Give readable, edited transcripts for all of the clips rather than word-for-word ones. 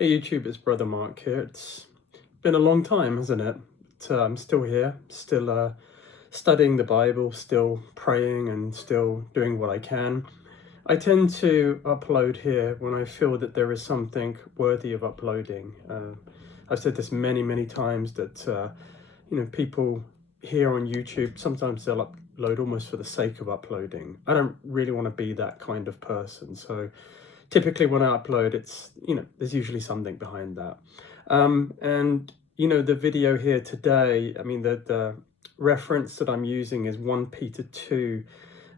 Hey YouTube, it's Brother Mark here. It's been a long time, hasn't it? But, I'm still here, still studying the Bible, still praying and still doing what I can. I tend to upload here when I feel that there is something worthy of uploading. I've said this many times that people here on YouTube, sometimes they'll upload almost for the sake of uploading. I don't really want to be that kind of person. So typically when I upload, it's, there's usually something behind that. And the video here today, I mean, the reference that I'm using is 1 Peter 2,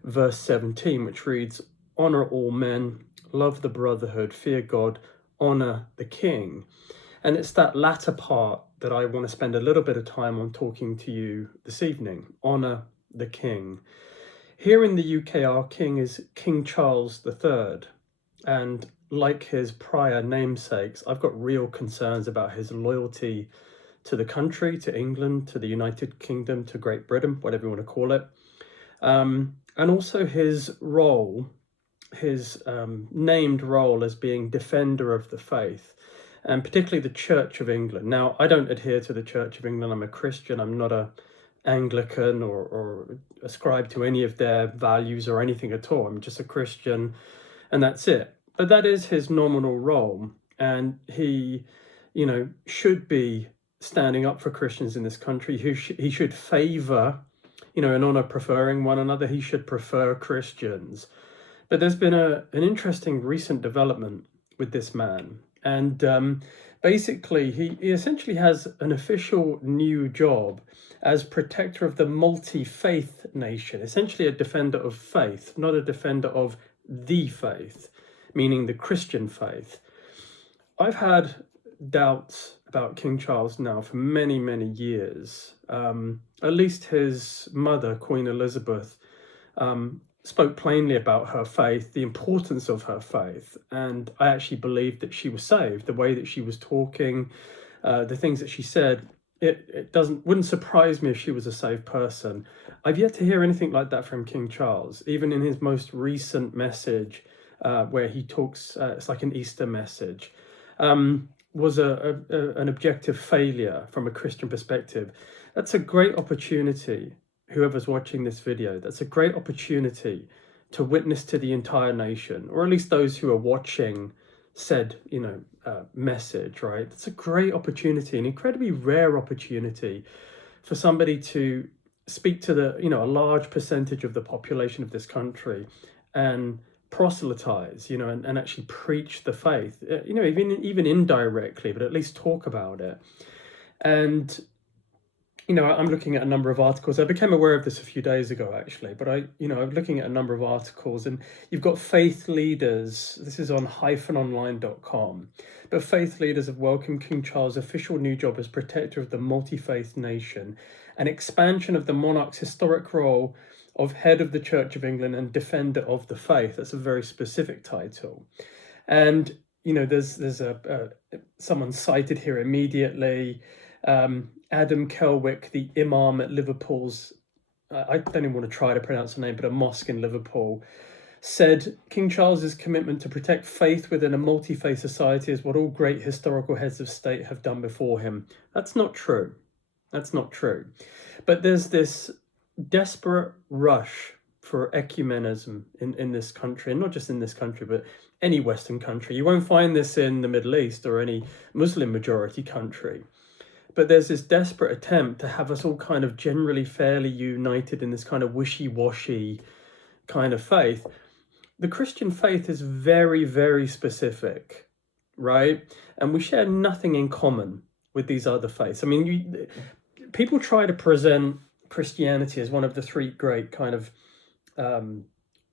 verse 17, which reads, "Honor all men, love the brotherhood, fear God, honor the king." And it's that latter part that I want to spend a little bit of time on talking to you this evening. Honor the king. Here in the UK, our king is King Charles III. And like his prior namesakes, I've got real concerns about his loyalty to the country, to England, to the United Kingdom, to Great Britain, whatever you want to call it. And also his role, his named role as being defender of the faith, and particularly the Church of England. Now, I don't adhere to the Church of England. I'm a Christian. I'm not a Anglican or ascribe to any of their values or anything at all. I'm just a Christian, and that's it. But that is his nominal role, and he, should be standing up for Christians in this country. He should favor, in honor preferring one another. He should prefer Christians. But there's been an interesting recent development with this man, and basically he essentially has an official new job as protector of the multi-faith nation, essentially a defender of faith, not a defender of the faith, meaning the Christian faith. I've had doubts about King Charles now for many years. At least his mother, Queen Elizabeth, spoke plainly about her faith, the importance of her faith, and I actually believed that she was saved. The way that she was talking, the things that she said, it wouldn't surprise me if she was a saved person. I've yet to hear anything like that from King Charles, even in his most recent message, where he talks, it's like an Easter message, was an objective failure from a Christian perspective. That's a great opportunity, whoever's watching this video, that's a great opportunity to witness to the entire nation, or at least those who are watching said, message, right? It's a great opportunity, an incredibly rare opportunity for somebody to speak to a large percentage of the population of this country and proselytize, and actually preach the faith, even indirectly, but at least talk about it. And I'm looking at a number of articles. I became aware of this a few days ago, actually, but I'm looking at a number of articles, and you've got faith leaders. This is on -online.com. But faith leaders have welcomed King Charles' official new job as protector of the multi-faith nation, an expansion of the monarch's historic role of head of the Church of England and defender of the faith. That's a very specific title. And, there's someone cited here immediately. Adam Kelwick, the imam at Liverpool's, I don't even want to try to pronounce the name, but a mosque in Liverpool, said King Charles's commitment to protect faith within a multi-faith society is what all great historical heads of state have done before him. That's not true. That's not true. But there's this desperate rush for ecumenism in this country, and not just in this country, but any Western country. You won't find this in the Middle East or any Muslim majority country. But there's this desperate attempt to have us all kind of generally fairly united in this kind of wishy-washy kind of faith. The Christian faith is very specific, right? And we share nothing in common with these other faiths. I mean, people try to present Christianity as one of the three great kind of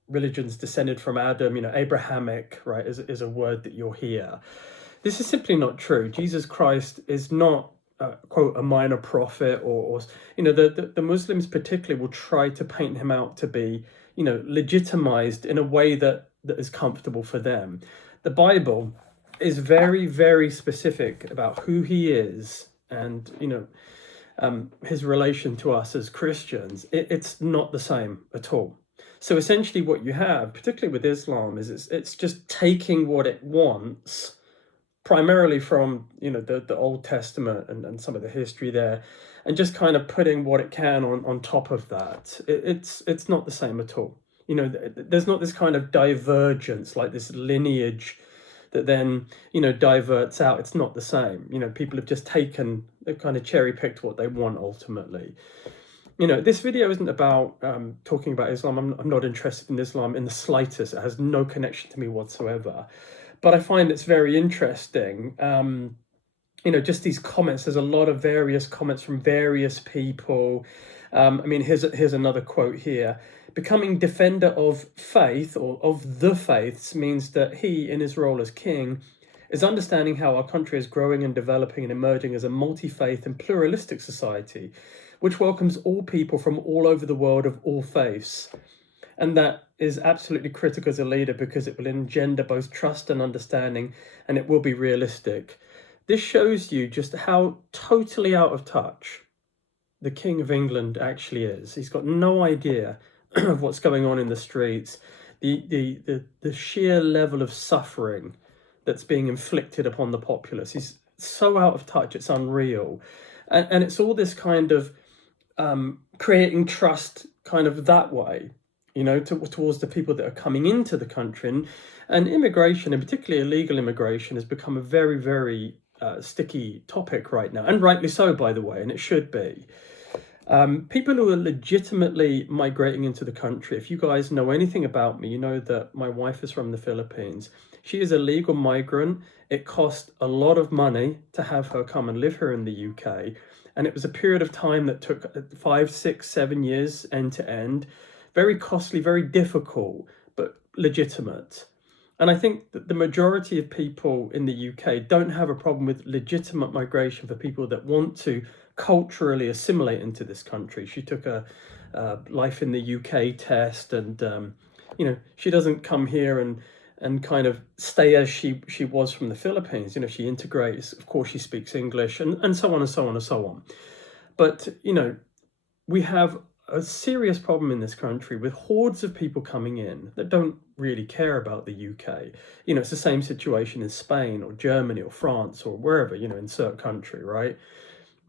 religions descended from Adam, Abrahamic, right, is a word that you'll hear. This is simply not true. Jesus Christ is not quote a minor prophet, or the Muslims particularly will try to paint him out to be legitimized in a way that is comfortable for them. The Bible is very specific about who he is, and his relation to us as Christians. It's not the same at all. So essentially what you have, particularly with Islam, is it's just taking what it wants, primarily from, the Old Testament and some of the history there, and just kind of putting what it can on top of that. It's not the same at all. There's not this kind of divergence, like this lineage that then, diverts out. It's not the same. People have just they've kind of cherry picked what they want ultimately. This video isn't about talking about Islam. I'm not interested in Islam in the slightest. It has no connection to me whatsoever. But I find it's very interesting. Just these comments. There's a lot of various comments from various people. Here's another quote here. Becoming defender of faith or of the faiths means that he, in his role as king, is understanding how our country is growing and developing and emerging as a multi-faith and pluralistic society, which welcomes all people from all over the world of all faiths. And that is absolutely critical as a leader, because it will engender both trust and understanding, and it will be realistic. This shows you just how totally out of touch the King of England actually is. He's got no idea of what's going on in the streets, the sheer level of suffering that's being inflicted upon the populace. He's so out of touch, it's unreal. And it's all this kind of creating trust kind of that way, towards the people that are coming into the country. And immigration, and particularly illegal immigration, has become a very, very sticky topic right now, and rightly so, by the way, and it should be. People who are legitimately migrating into the country, if you guys know anything about me, you know that my wife is from the Philippines. She is a legal migrant. It cost a lot of money to have her come and live here in the UK. And it was a period of time that took 5, 6, 7 years end to end. Very costly, very difficult, but legitimate. And I think that the majority of people in the UK don't have a problem with legitimate migration for people that want to culturally assimilate into this country. She took a life in the UK test, and she doesn't come here and kind of stay as she was from the Philippines. She integrates. Of course, she speaks English, and so on and so on and so on. But we have a serious problem in this country with hordes of people coming in that don't really care about the UK. It's the same situation in Spain or Germany or France or wherever, insert country, right?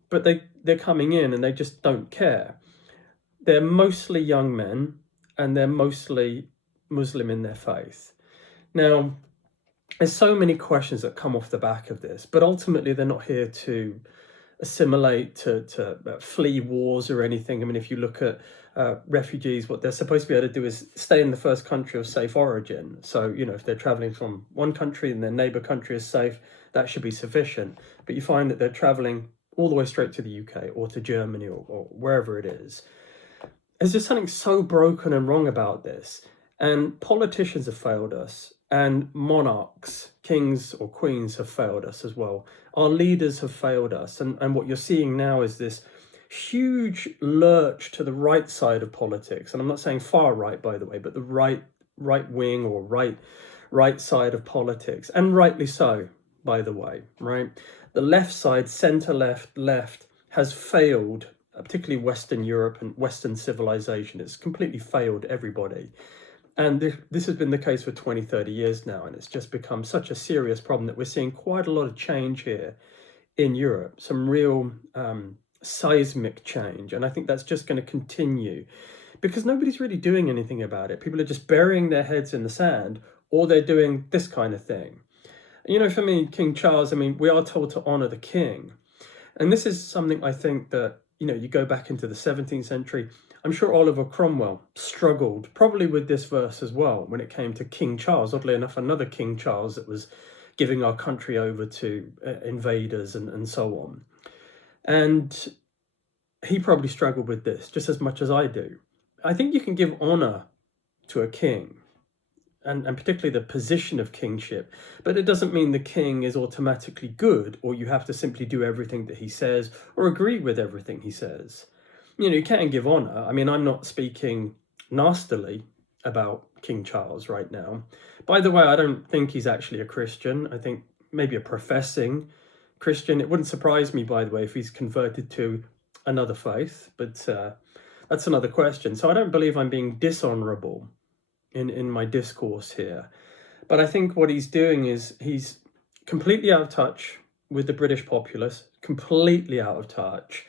But they're coming in and they just don't care. They're mostly young men, and they're mostly Muslim in their faith. Now, there's so many questions that come off the back of this, but ultimately they're not here to assimilate, to flee wars or anything. If you look at refugees, what they're supposed to be able to do is stay in the first country of safe origin. So, if they're traveling from one country and their neighbor country is safe, that should be sufficient. But you find that they're traveling all the way straight to the UK or to Germany or wherever it is. There's just something so broken and wrong about this. And politicians have failed us, and monarchs, kings or queens, have failed us as well. Our leaders have failed us. And what you're seeing now is this huge lurch to the right side of politics. And I'm not saying far right, by the way, but the right wing or right side of politics. And rightly so, by the way, right? The left side, center left, has failed, particularly Western Europe and Western civilization. It's completely failed everybody. And this has been the case for 20, 30 years now, and it's just become such a serious problem that we're seeing quite a lot of change here in Europe, some real seismic change. And I think that's just going to continue because nobody's really doing anything about it. People are just burying their heads in the sand, or they're doing this kind of thing. For me, King Charles, we are told to honor the king. And this is something I think that, you go back into the 17th century, I'm sure Oliver Cromwell struggled probably with this verse as well when it came to King Charles. Oddly enough, another King Charles that was giving our country over to invaders and so on. And he probably struggled with this just as much as I do. I think you can give honor to a king, and particularly the position of kingship, but it doesn't mean the king is automatically good, or you have to simply do everything that he says or agree with everything he says. You can give honor. I'm not speaking nastily about King Charles right now. By the way, I don't think he's actually a Christian. I think maybe a professing Christian. It wouldn't surprise me, by the way, if he's converted to another faith, but that's another question. So I don't believe I'm being dishonorable in my discourse here. But I think what he's doing is he's completely out of touch with the British populace, completely out of touch.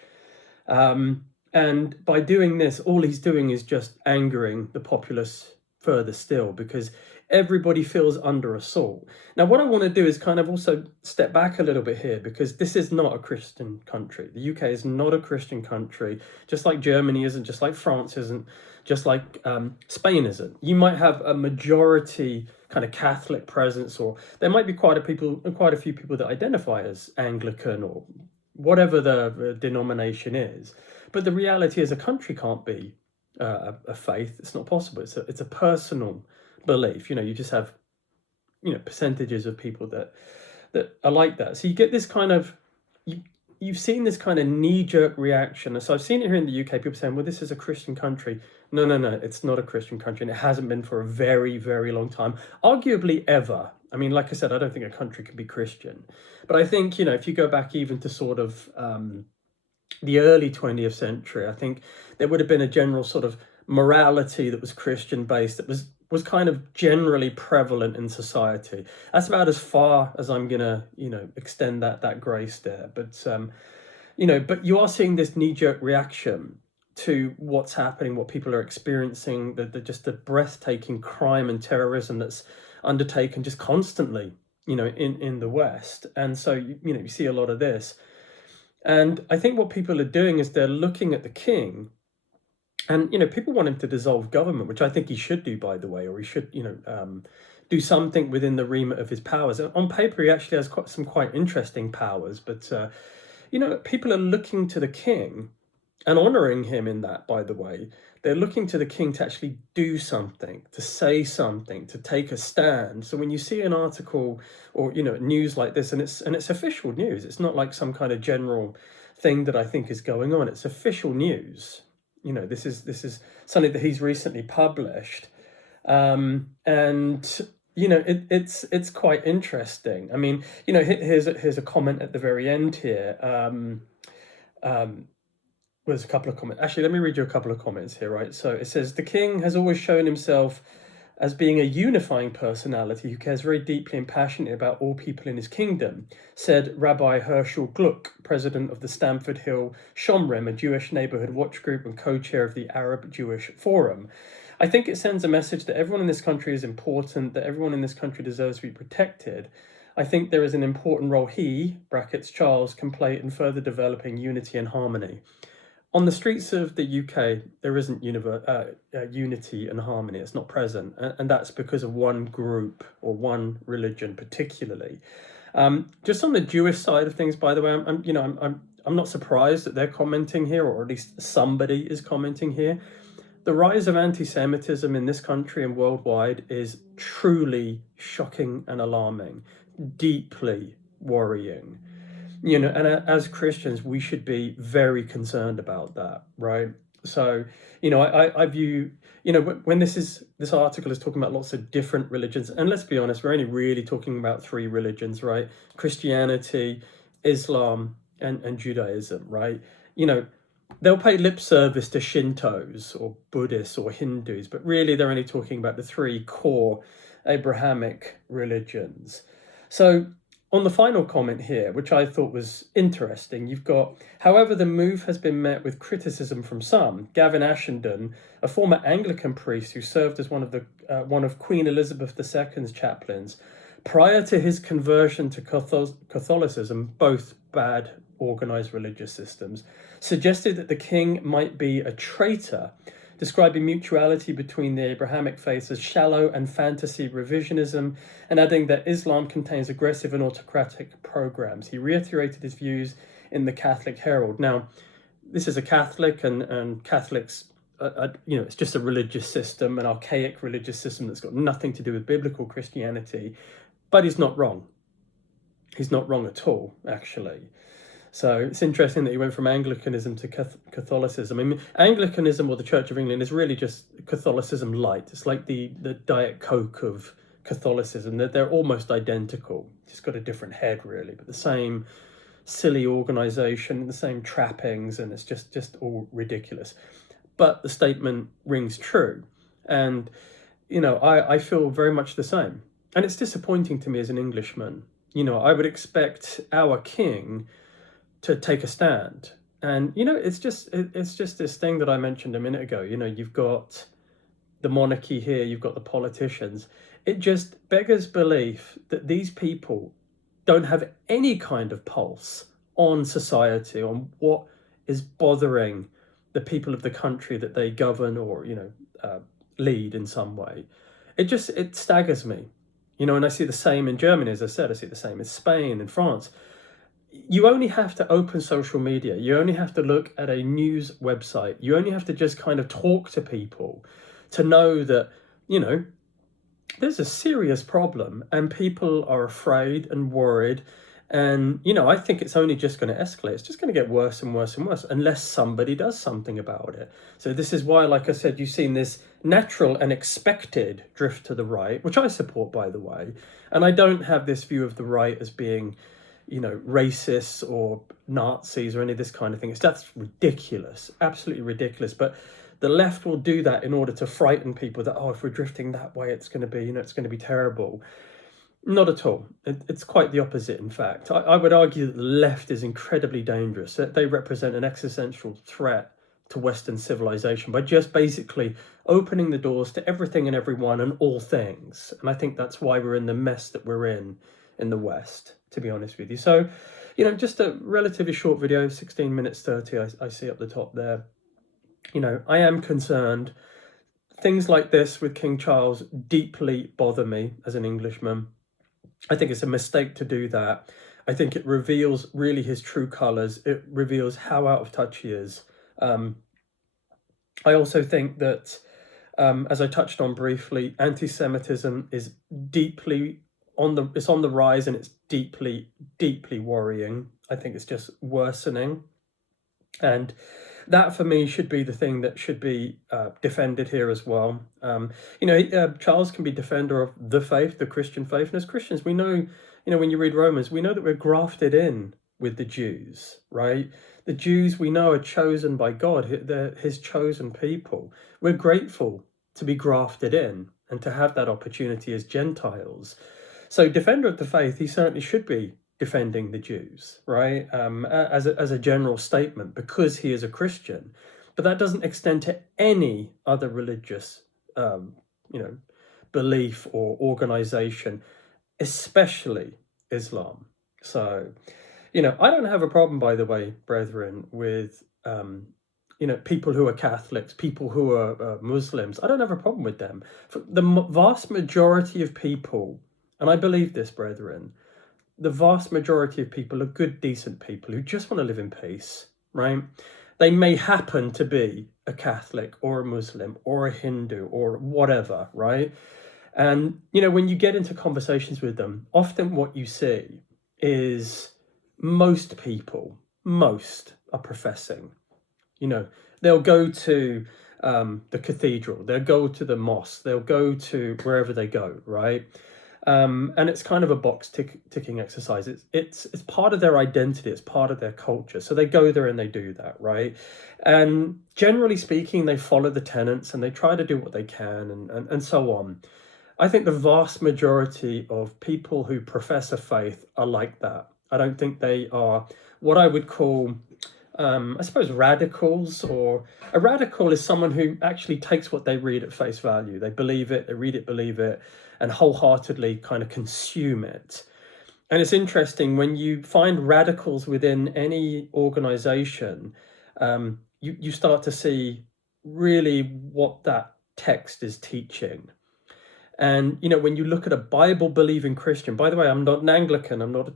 And by doing this, all he's doing is just angering the populace further still, because everybody feels under assault. Now, what I want to do is kind of also step back a little bit here, because this is not a Christian country. The UK is not a Christian country, just like Germany isn't, just like France isn't, just like Spain isn't. You might have a majority kind of Catholic presence, or there might be quite a few people that identify as Anglican or whatever the denomination is. But the reality is, a country can't be a faith. It's not possible. It's a personal belief. You just have percentages of people that are like that. So you get this kind of you've seen this kind of knee-jerk reaction. So I've seen it here in the UK, people saying, well, this is a Christian country. No, it's not a Christian country, and it hasn't been for a very, very long time, arguably ever. I mean, like I said, I don't think a country can be Christian. But I think, if you go back even to sort of the early 20th century, I think there would have been a general sort of morality that was Christian-based, that was kind of generally prevalent in society. That's about as far as I'm gonna, extend that grace there. But but you are seeing this knee-jerk reaction to what's happening, what people are experiencing, the breathtaking crime and terrorism that's undertaken just constantly, in the West. And so you see a lot of this. And I think what people are doing is they're looking at the king. And, people want him to dissolve government, which I think he should do, by the way, or he should, do something within the remit of his powers. On paper, he actually has some quite interesting powers. But, people are looking to the king and honoring him in that, by the way. They're looking to the king to actually do something, to say something, to take a stand. So when you see an article or, news like this, and it's official news, it's not like some kind of general thing that I think is going on. It's official news. This is something that he's recently published, and it's quite interesting. I mean, here's a comment at the very end here. There's a couple of comments. Actually, let me read you a couple of comments here, right? So it says, the king has always shown himself as being a unifying personality who cares very deeply and passionately about all people in his kingdom, said Rabbi Herschel Gluck, president of the Stamford Hill Shomrim, a Jewish neighborhood watch group and co-chair of the Arab Jewish Forum. I think it sends a message that everyone in this country is important, that everyone in this country deserves to be protected. I think there is an important role he, brackets Charles, can play in further developing unity and harmony. On the streets of the UK, there isn't unity and harmony. It's not present, and that's because of one group or one religion, particularly. Just on the Jewish side of things, by the way, I'm not surprised that they're commenting here, or at least somebody is commenting here. The rise of anti-Semitism in this country and worldwide is truly shocking and alarming, deeply worrying. And as Christians, we should be very concerned about that, right? So, I view, when this article is talking about lots of different religions, and let's be honest, we're only really talking about three religions, right? Christianity, Islam, and Judaism, right? They'll pay lip service to Shintos or Buddhists or Hindus, but really they're only talking about the three core Abrahamic religions. So, on the final comment here, which I thought was interesting, you've got, however, the move has been met with criticism from some. Gavin Ashenden, a former Anglican priest who served as one of Queen Elizabeth II's chaplains, prior to his conversion to Catholicism, both bad organised religious systems, suggested that the king might be a traitor, describing mutuality between the Abrahamic faiths as shallow and fantasy revisionism, and adding that Islam contains aggressive and autocratic programs. He reiterated his views in the Catholic Herald. Now, this is a Catholic, and Catholics, it's just a religious system, an archaic religious system that's got nothing to do with biblical Christianity, but he's not wrong. He's not wrong at all, actually. So it's interesting that he went from Anglicanism to Catholicism. I mean, Anglicanism, or the Church of England, is really just Catholicism light. It's like the Diet Coke of Catholicism. They're almost identical. It's got a different head, really, but the same silly organisation, the same trappings, and it's just all ridiculous. But the statement rings true. And, I feel very much the same. And it's disappointing to me as an Englishman I would expect our king to take a stand. And it's just this thing that I mentioned a minute ago. You've got the monarchy here, you've got the politicians. It just beggars belief that these people don't have any kind of pulse on society, on what is bothering the people of the country that they govern or lead in some way. It staggers me, and I see the same in Germany. As I said, I see the same in Spain and France. You only have to open social media. You only have to look at a news website. You only have to just kind of talk to people to know that, you know, there's a serious problem and people are afraid and worried. And, I think it's only just going to escalate. It's just going to get worse and worse and worse unless somebody does something about it. So this is why, like I said, you've seen this natural and expected drift to the right, which I support, by the way. And I don't have this view of the right as being, racists or Nazis or any of this kind of thing. That's ridiculous, absolutely ridiculous. But the left will do that in order to frighten people that, if we're drifting that way, it's going to be, it's going to be terrible. Not at all. It's quite the opposite, in fact. I would argue that the left is incredibly dangerous. They represent an existential threat to Western civilization by just basically opening the doors to everything and everyone and all things. And I think that's why we're in the mess that we're in the West, to be honest with you. So, just a relatively short video, 16 minutes 30, I see up the top there. I am concerned. Things like this with King Charles deeply bother me as an Englishman. I think it's a mistake to do that. I think it reveals really his true colours. It reveals how out of touch he is. I also think that, as I touched on briefly, antisemitism is deeply on the rise, and it's deeply, deeply worrying. I think it's just worsening. And that, for me, should be the thing that should be defended here as well. Charles can be defender of the faith, the Christian faith. And as Christians, we know, when you read Romans, we know that we're grafted in with the Jews, right? The Jews, we know, are chosen by God. They're his chosen people. We're grateful to be grafted in and to have that opportunity as Gentiles. So defender of the faith, he certainly should be defending the Jews, right? As a general statement, because he is a Christian. But that doesn't extend to any other religious, belief or organization, especially Islam. So, I don't have a problem, by the way, brethren, with people who are Catholics, people who are Muslims. I don't have a problem with them. For the vast majority of people, and I believe this, brethren, the vast majority of people are good, decent people who just want to live in peace, right? They may happen to be a Catholic or a Muslim or a Hindu or whatever, right? And, when you get into conversations with them, often what you see is most are professing. They'll go to the cathedral, they'll go to the mosque, they'll go to wherever they go, right? And it's kind of a box ticking exercise. It's part of their identity. It's part of their culture. So they go there and they do that, right? And generally speaking, they follow the tenets and they try to do what they can and so on. I think the vast majority of people who profess a faith are like that. I don't think they are what I would call, I suppose, radicals. Or a radical is someone who actually takes what they read at face value. They believe it, they read it, believe it, and wholeheartedly kind of consume it. And it's interesting, when you find radicals within any organization, you start to see really what that text is teaching. And, when you look at a Bible-believing Christian, by the way, I'm not an Anglican, I'm not a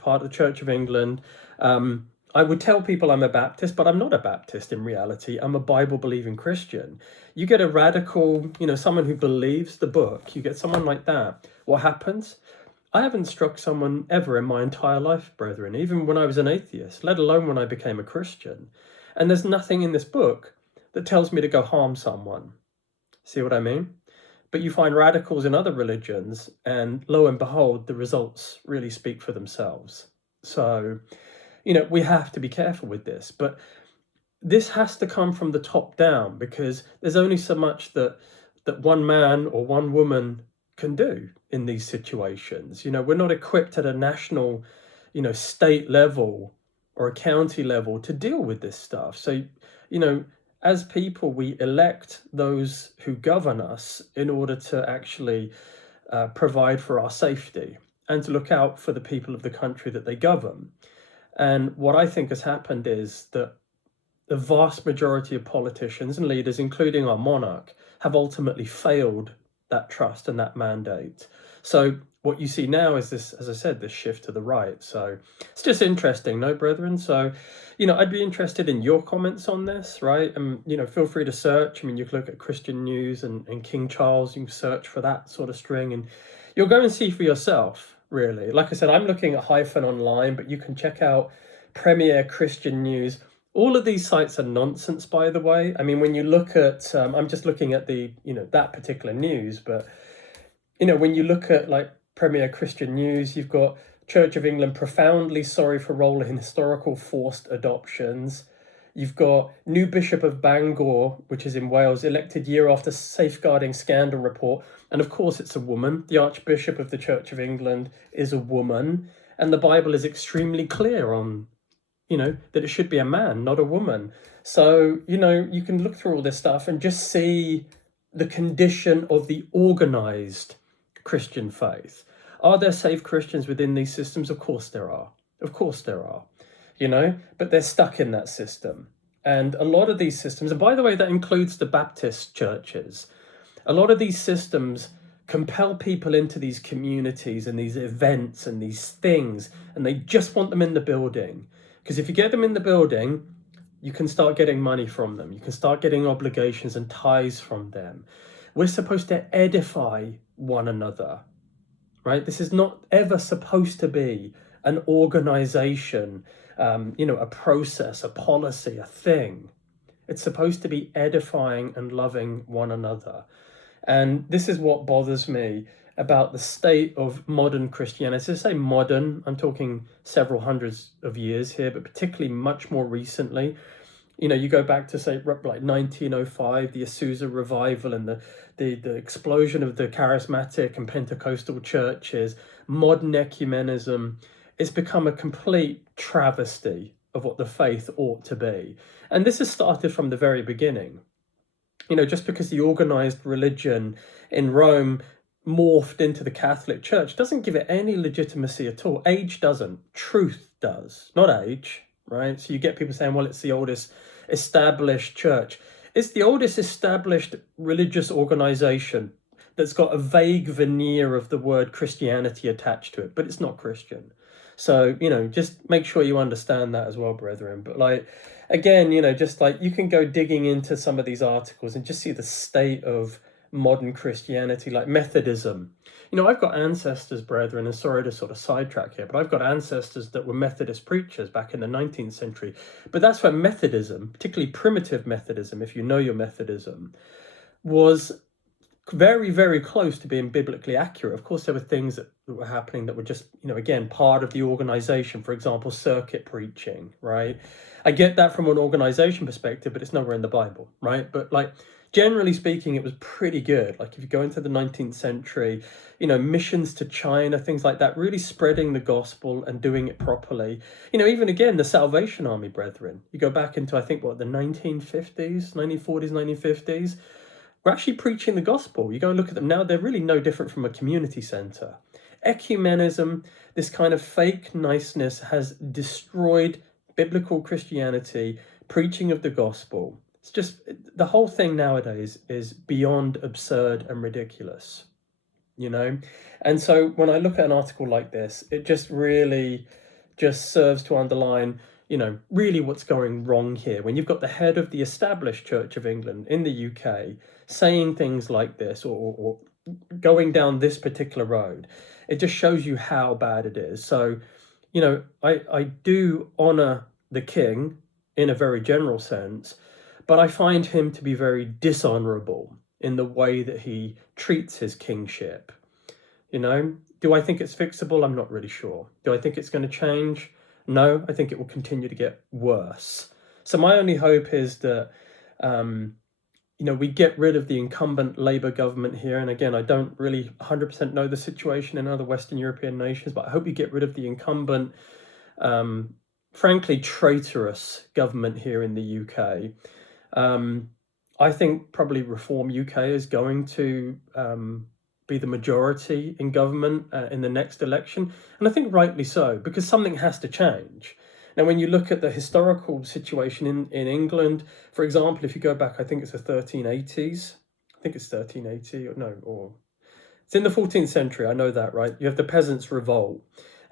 part of the Church of England. I would tell people I'm a Baptist, but I'm not a Baptist in reality. I'm a Bible-believing Christian. You get a radical, someone who believes the book, you get someone like that. What happens? I haven't struck someone ever in my entire life, brethren, even when I was an atheist, let alone when I became a Christian. And there's nothing in this book that tells me to go harm someone. See what I mean? But you find radicals in other religions, and lo and behold, the results really speak for themselves. So, we have to be careful with this. But this has to come from the top down, because there's only so much that one man or one woman can do in these situations. We're not equipped at a national, state level or a county level to deal with this stuff. So, as people, we elect those who govern us in order to actually provide for our safety and to look out for the people of the country that they govern. And what I think has happened is that the vast majority of politicians and leaders, including our monarch, have ultimately failed that trust and that mandate. So what you see now is this, as I said, this shift to the right. So it's just interesting, no, brethren? So, I'd be interested in your comments on this, right? And, feel free to search. I mean, you can look at Christian News and King Charles, you can search for that sort of string and you'll go and see for yourself, really. Like I said, I'm looking at Hyphen Online, but you can check out Premier Christian News. All of these sites are nonsense, by the way. I mean, when you look at, I'm just looking at the, that particular news, but, when you look at like Premier Christian News, you've got Church of England profoundly sorry for role in historical forced adoptions. You've got new Bishop of Bangor, which is in Wales, elected year after safeguarding scandal report. And of course, it's a woman. The Archbishop of the Church of England is a woman. And the Bible is extremely clear on that it should be a man, not a woman. So, you can look through all this stuff and just see the condition of the organized Christian faith. Are there saved Christians within these systems? Of course there are. Of course there are, but they're stuck in that system. And a lot of these systems, and by the way, that includes the Baptist churches, a lot of these systems compel people into these communities and these events and these things, and they just want them in the building. Because if you get them in the building, you can start getting money from them. You can start getting obligations and ties from them. We're supposed to edify one another, right? This is not ever supposed to be an organization, a process, a policy, a thing. It's supposed to be edifying and loving one another. And this is what bothers me about the state of modern Christianity. To say modern, I'm talking several hundreds of years here, but particularly much more recently. You go back to say like 1905, the Azusa revival and the explosion of the charismatic and Pentecostal churches, modern ecumenism. It's become a complete travesty of what the faith ought to be. And this has started from the very beginning. Just because the organized religion in Rome morphed into the Catholic Church doesn't give it any legitimacy at all. Age doesn't. Truth does, not age, right? So you get people saying, well, it's the oldest established church. It's the oldest established religious organization that's got a vague veneer of the word Christianity attached to it, but it's not Christian. So, just make sure you understand that as well, brethren. But like, again, just like you can go digging into some of these articles and just see the state of modern Christianity, like Methodism. I've got ancestors, brethren, and sorry to sort of sidetrack here, but I've got ancestors that were Methodist preachers back in the 19th century. But that's where Methodism, particularly primitive Methodism, if you know your Methodism, was very, very close to being biblically accurate. Of course, there were things that were happening that were just, again, part of the organization. For example, circuit preaching, right? I get that from an organization perspective, but it's nowhere in the Bible, right? But like, generally speaking, it was pretty good. Like if you go into the 19th century, missions to China, things like that, really spreading the gospel and doing it properly. Even again, the Salvation Army, brethren, you go back into, I think, the 1950s, 1940s, 1950s, we're actually preaching the gospel. You go and look at them now, they're really no different from a community center. Ecumenism, this kind of fake niceness, has destroyed biblical Christianity, preaching of the gospel. It's just, the whole thing nowadays is beyond absurd and ridiculous, And so when I look at an article like this, it just really just serves to underline, really what's going wrong here. When you've got the head of the established Church of England in the UK saying things like this or going down this particular road, it just shows you how bad it is. So, I do honor the king in a very general sense, but I find him to be very dishonorable in the way that he treats his kingship. Do I think it's fixable? I'm not really sure. Do I think it's going to change? No, I think it will continue to get worse. So my only hope is that we get rid of the incumbent Labour government here. And again, I don't really 100% know the situation in other Western European nations, but I hope you get rid of the incumbent, frankly, traitorous government here in the UK. I think probably Reform UK is going to be the majority in government in the next election. And I think rightly so, because something has to change. Now, when you look at the historical situation in England, for example, if you go back, I think it's the 1380s. I think it's 1380, or no, or it's in the 14th century. I know that, right? You have the Peasants' Revolt.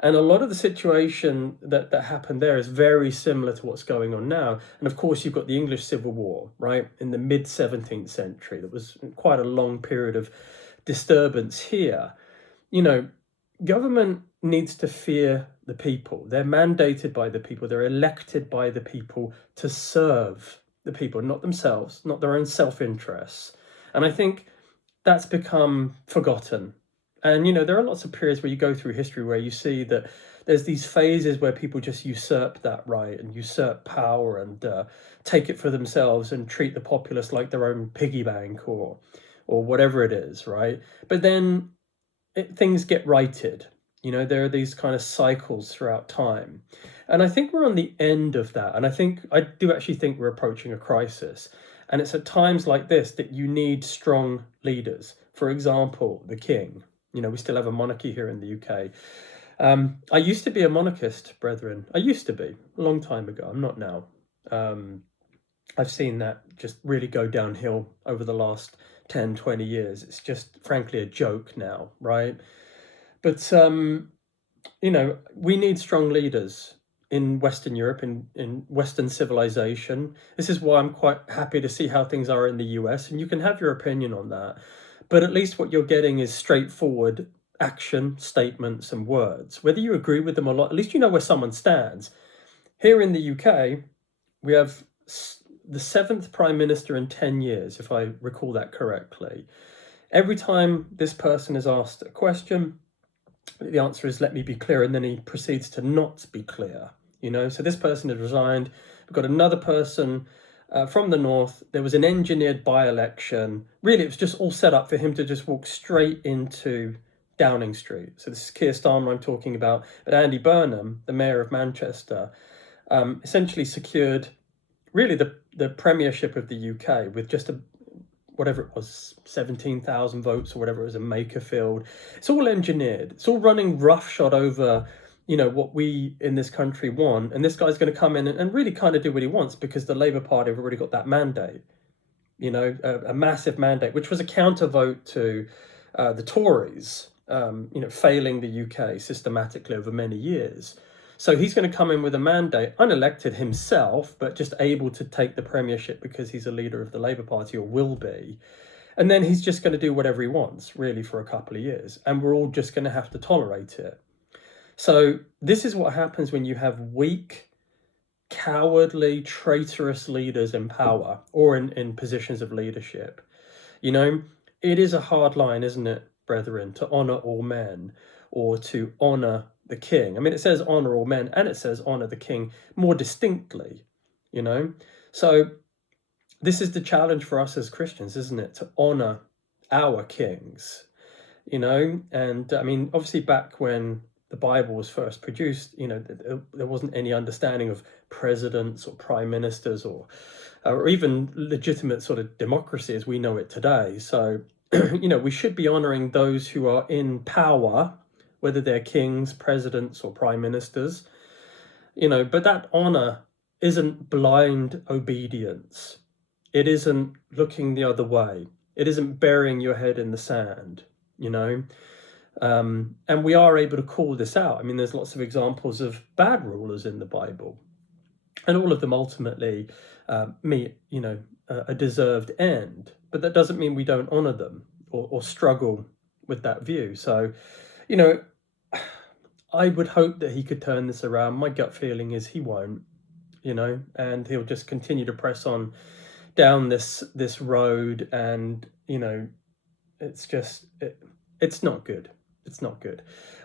And a lot of the situation that happened there is very similar to what's going on now. And of course, you've got the English Civil War, right, in the mid-17th century. That was quite a long period of disturbance here. Government needs to fear the people. They're mandated by the people. They're elected by the people to serve the people, not themselves, not their own self-interests. And I think that's become forgotten. And, there are lots of periods where you go through history where you see that there's these phases where people just usurp that right and usurp power and take it for themselves and treat the populace like their own piggy bank or whatever it is, right? But then things get righted. There are these kind of cycles throughout time. And I think we're on the end of that. And I do actually think we're approaching a crisis. And it's at times like this that you need strong leaders. For example, the king. We still have a monarchy here in the UK. I used to be a monarchist, brethren. I used to be, a long time ago. I'm not now. I've seen that just really go downhill over the last 10, 20 years. It's just, frankly, a joke now, right? But, we need strong leaders in Western Europe, in Western civilization. This is why I'm quite happy to see how things are in the US, and you can have your opinion on that. But at least what you're getting is straightforward action, statements, and words. Whether you agree with them or not, at least you know where someone stands. Here in the UK, we have the 7th Prime Minister in 10 years, if I recall that correctly. Every time this person is asked a question, the answer is, let me be clear, and then he proceeds to not be clear. So this person has resigned. We've got another person from the north. There was an engineered by-election. Really, it was just all set up for him to just walk straight into Downing Street. So this is Keir Starmer I'm talking about. But Andy Burnham, the mayor of Manchester, essentially secured really the premiership of the UK with just whatever it was, 17,000 votes or whatever it was in Makerfield. It's all engineered. It's all running roughshod over what we in this country want. And this guy's going to come in and really kind of do what he wants because the Labour Party have already got that mandate, a massive mandate, which was a counter vote to the Tories, failing the UK systematically over many years. So he's going to come in with a mandate, unelected himself, but just able to take the premiership because he's a leader of the Labour Party, or will be. And then he's just going to do whatever he wants, really, for a couple of years. And we're all just going to have to tolerate it. So this is what happens when you have weak, cowardly, traitorous leaders in power or in positions of leadership. It is a hard line, isn't it, brethren, to honour all men or to honour the king. I mean, it says honour all men and it says honour the king more distinctly, So this is the challenge for us as Christians, isn't it? To honour our kings, And I mean, obviously back when the Bible was first produced, there wasn't any understanding of presidents or prime ministers or even legitimate sort of democracy as we know it today. So, we should be honouring those who are in power, whether they're kings, presidents, or prime ministers, but that honour isn't blind obedience. It isn't looking the other way. It isn't burying your head in the sand, and we are able to call this out. I mean, there's lots of examples of bad rulers in the Bible, and all of them ultimately meet, a deserved end. But that doesn't mean we don't honour them or struggle with that view. So, I would hope that he could turn this around. My gut feeling is he won't, and he'll just continue to press on down this road. And, it's not good. It's not good.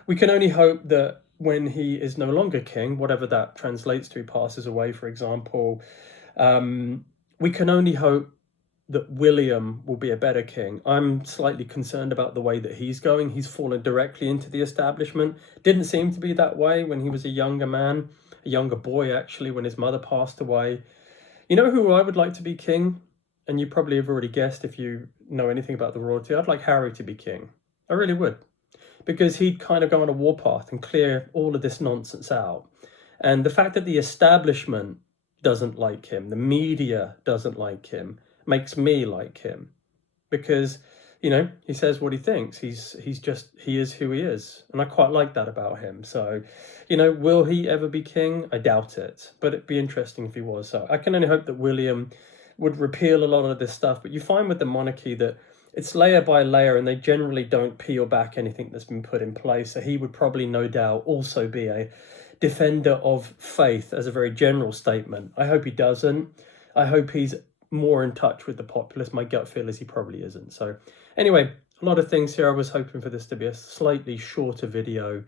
We can only hope that when he is no longer king, whatever that translates to, passes away, for example, we can only hope that William will be a better king. I'm slightly concerned about the way that he's going. He's fallen directly into the establishment. Didn't seem to be that way when he was a younger man, a younger boy actually, when his mother passed away. You know who I would like to be king? And you probably have already guessed if you know anything about the royalty. I'd like Harry to be king. I really would. Because he'd kind of go on a warpath and clear all of this nonsense out. And the fact that the establishment doesn't like him, the media doesn't like him, makes me like him, because he says what he thinks. He is who he is, and I quite like that about him. So will he ever be king? I doubt it, but it'd be interesting if he was. So I can only hope that William would repeal a lot of this stuff. But you find with the monarchy that it's layer by layer, and they generally don't peel back anything that's been put in place. So he would probably, no doubt, also be a defender of faith as a very general statement. I hope he doesn't. I hope he's more in touch with the populace. My gut feel is he probably isn't. So anyway, a lot of things here. I was hoping for this to be a slightly shorter video.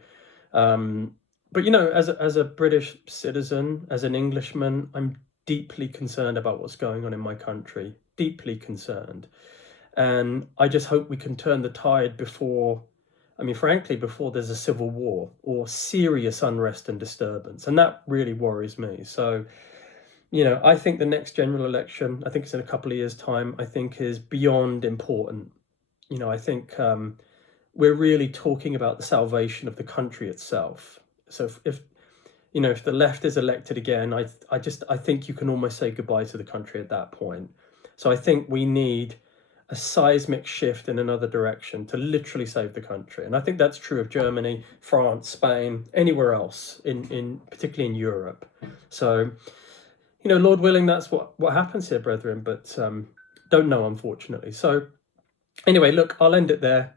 But as a British citizen, as an Englishman, I'm deeply concerned about what's going on in my country. Deeply concerned. And I just hope we can turn the tide before there's a civil war or serious unrest and disturbance. And that really worries me. So, I think the next general election, I think it's in a couple of years' time, I think is beyond important. I think we're really talking about the salvation of the country itself. So if the left is elected again, I think you can almost say goodbye to the country at that point. So I think we need a seismic shift in another direction to literally save the country. And I think that's true of Germany, France, Spain, anywhere else, particularly in Europe. So, Lord willing, that's what happens here, brethren, but don't know, unfortunately. So anyway, look, I'll end it there.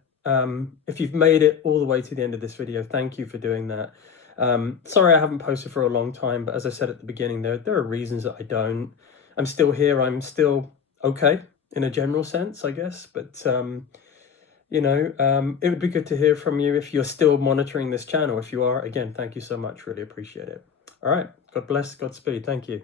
If you've made it all the way to the end of this video, thank you for doing that. Sorry I haven't posted for a long time, but as I said at the beginning, there are reasons that I don't. I'm still here. I'm still okay in a general sense, I guess. But, it would be good to hear from you if you're still monitoring this channel. If you are, again, thank you so much. Really appreciate it. All right. God bless. Godspeed. Thank you.